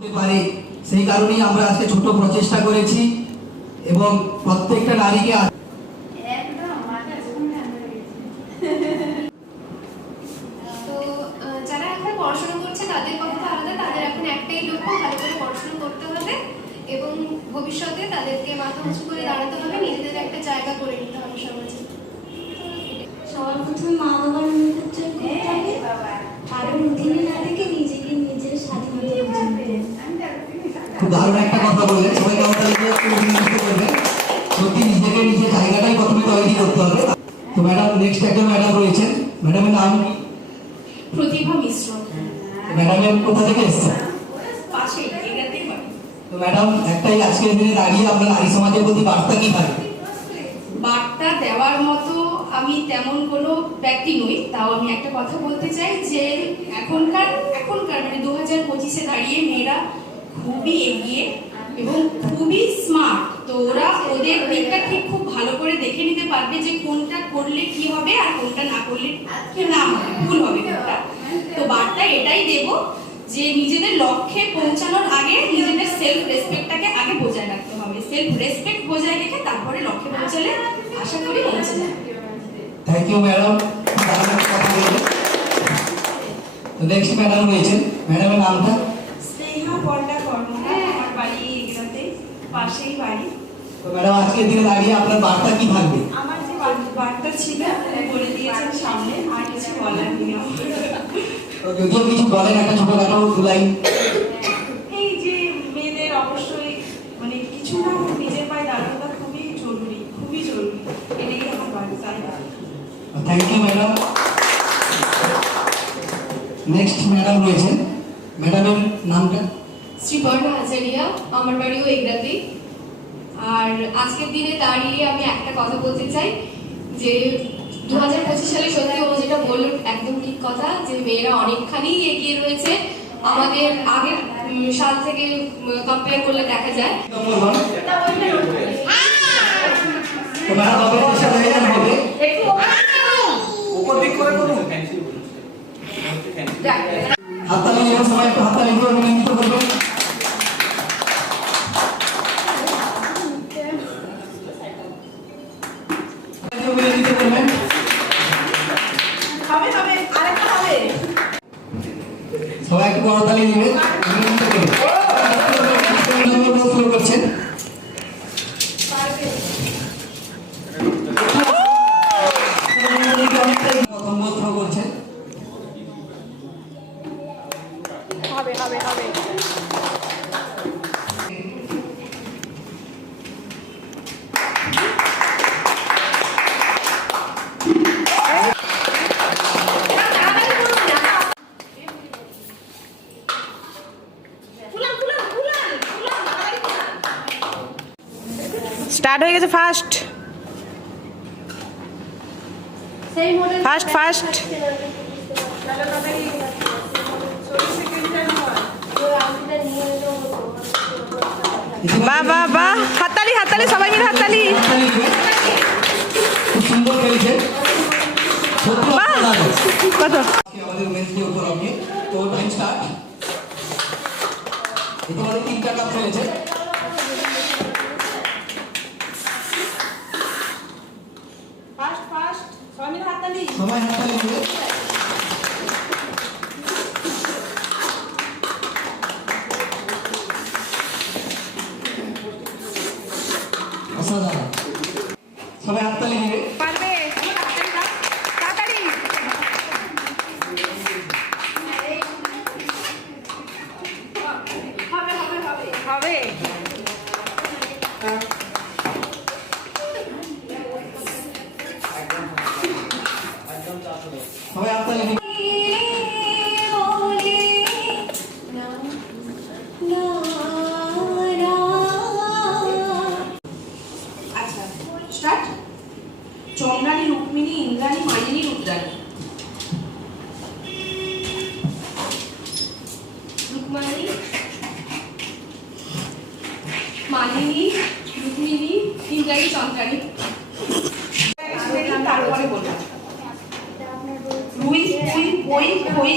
হতে পারে। সেই কারণেই আমরা আজকে ছোট প্রচেষ্টা করেছি এবং প্রত্যেকটা নারীকে যারা এখন পড়াশোনা করছে তাদের কথা আলাদা। তাদের এখন একটাই লক্ষ্য ভালো করে পড়াশোনা করতে হবে এবং ভবিষ্যতে তাদেরকে মাথা উঁচু করে দাঁড়াতে হবে নিজেদের একটা জায়গা করে নিতে হবে সমাজে। সবার প্রথমে মা বাবার অনুভব করতে কারণ অধীনে না থেকে নিজেকে নিজের স্বাধীনতা অর্জন করতে হবে। আমি দেখো খুব দারুণ একটা কথা বললেন। সবাই কেমন তাহলে একটু করবেন। সত্যি নিজেকে নিজের জায়গাটাই প্রথমে তৈরি করতে হবে। তো ম্যাডাম নেক্সট একজন ম্যাডাম রয়েছেন। ম্যাডামের নাম? প্রতিভা মিশ্র। ম্যাডামের কোথা থেকে এসেছেন? তো ম্যাডাম একটাই আজকের দিনে দাঁড়িয়ে আপনার নারী সমাজের প্রতি বার্তা কি থাকবে বার্তা দেওয়ার মতো আমি তেমন কোনো ব্যক্তি নই। তাও আমি একটা কথা বলতে চাই যে এখনকার এখনকার মানে দু হাজার পঁচিশে দাঁড়িয়ে মেয়েরা খুবই এগিয়ে এবং খুবই স্মার্ট তো ওরা ওদের দিকটা ঠিক খুব ভালো করে দেখে নিতে পারবে যে কোনটা করলে কি হবে আর কোনটা না করলে না হবে ভুল হবে কোনটা। তো বার্তা এটাই দেব যে নিজেদের লক্ষ্যে পৌঁছানোর আগে নিজেদের সেলফ রেসপেক্টটাকে আগে বজায় রাখতে হবে। সেলফ রেসপেক্ট বজায় রেখে তারপরে লক্ষ্যে পৌঁছালে আশা করি পৌঁছে যাবে। Thank you madam next madam রয়েছেন। ম্যাডামের নামটা? পাশেই বাড়ি। তো ম্যাডাম আজকের দিনে দাঁড়িয়ে আপনার বার্তা কি থাকবে আমার যে বার্তা ছিল বলে দিয়েছেন সামনে আর কিছু বলার নেই। তো কিছু বলেন একটা ছোটখাটো দু লাইন। এই যে মেয়েদের অবশ্যই মানে কিছু না নিজের পায়ে দাঁড়ানোটা খুবই জরুরি খুবই জরুরি। এটাই আমার বার্তা। Thank you madam. Next madam রয়েছেন। ম্যাডামের নামটা শ্রীবর্ণা হাজারিয়া আমার বাড়িও এগরাতেই আর আজকের দিনে দাঁড়িয়ে আমি একটা কথা বলতে চাই, যে দু হাজার পঁচিশ সালে সত্যি ও যেটা বলল, একদম ঠিক কথা, যে মেয়েরা অনেকখানি এগিয়ে রয়েছে। আমাদের আগের সাল থেকে কম্পেয়ার করলে দেখা যায়। অভিনন্দিত করবেন সবাই একটু করতালি দিবেন অভিনন্দিত করবেন শুরু করছেন প্রথম বোধ শুরু করছেন হবে হবে হবে স্টার্ট হয়ে গেছে ফার্স্ট ফার্স্ট ফার্স্ট বাহ বাহ বাহ। হাততালি হাততালি সবাই মিলে হাততালি। সবাই মিলে হাততালি সবাই হাততালি দিবে অসাধারণ চন্দ্রানী রুক্মিণী ইন্দ্রাণী মালিনী রুদ্রাণী রুকমানি মালিনী রুক্মিণী ইন্দ্রাণী চন্দ্রাণী। তারপরে বলব রুই পুই পই খই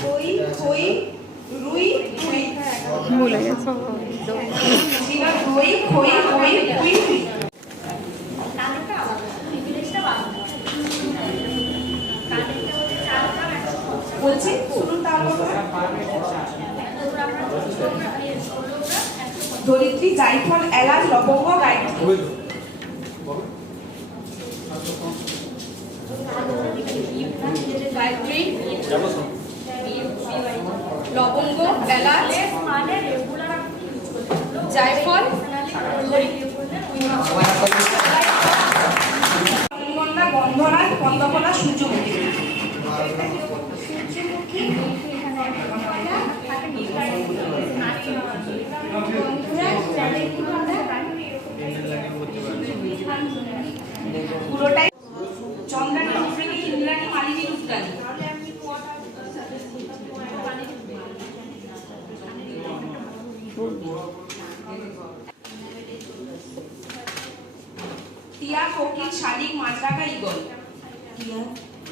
দই খই রুই রুই। ভুলে গেছো বলছি শুনুন ধরিত্রী জাইফল এলাচ লবঙ্গ গায়ত্রী গায়ত্রী পুরোটাই মালিনী রুদ্রাণী টিয়া কোকিল শালিক মাছরাকা ইগল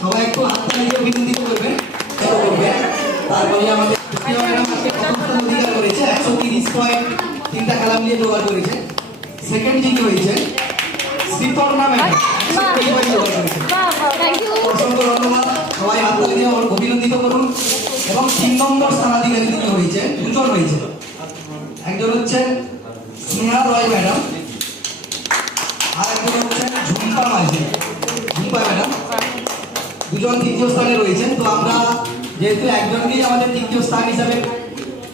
সবাই একটু দিয়ে অভিনন্দিত করবেন করবেন। তারপরে আমাদের একশো তিরিশ পয়েন্ট তিনটা কালাম নিয়ে জোগাড় করেছে। সেকেন্ড যিনি হয়েছে জোগাড় করেছেন। অসংখ্য সবাই হাততালি অভিনন্দিত করুন। এবং তিন নম্বর স্থানাধিকারী যিনি হয়েছে দুজন হয়েছে একজন হচ্ছেন স্নেহা রয় ম্যাডাম আর একজন হচ্ছেন ঝুম্পা মাঝি ঝুম্পা ম্যাডাম দুজন তৃতীয় স্থানে রয়েছেন তো আমরা যেহেতু একজনকেই আমাদের তৃতীয় স্থান হিসাবে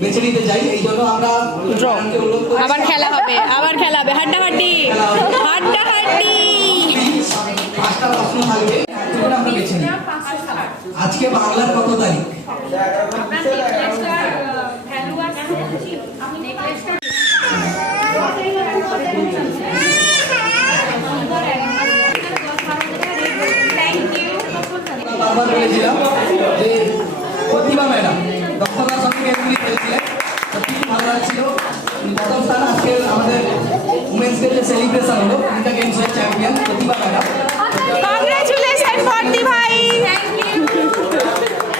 বেছে নিতে চাই এই জন্য আমরা আবার খেলা হবে আবার খেলা হবে। হাড্ডাহাড্ডি হাড্ডাহাড্ডি পাঁচটা প্রশ্ন থাকবে আমরা বেছে নিই। আজকে বাংলার কত তারিখ? বারবার বলেছিলাম যে প্রতিভা ম্যাডাম দক্ষতার সঙ্গে গেমগুলি খেলেছিলেন। সত্যি ভালো লাগছিল? প্রথম স্থান আজকে আমাদের উমেন্স ডে যে সেলিব্রেশন হলো। তিনটা গেমসের champion Pratibha madam. Congratulation forty ভাই।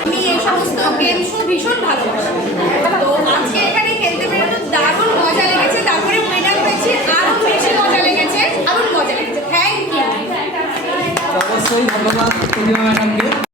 আমি এই সমস্ত গেম শো ভীষণ ভালোবাসি তো আজকে এখানে খেলতে পেরে তো দারুণ মজা লেগেছে। তারপরে মেডাল পেয়েছি আরও বেশি মজা লেগেছে দারুণ মজা লেগেছে। থ্যাংক ইউ অবশ্যই ধন্যবাদ প্রতিভা ম্যাডামকে।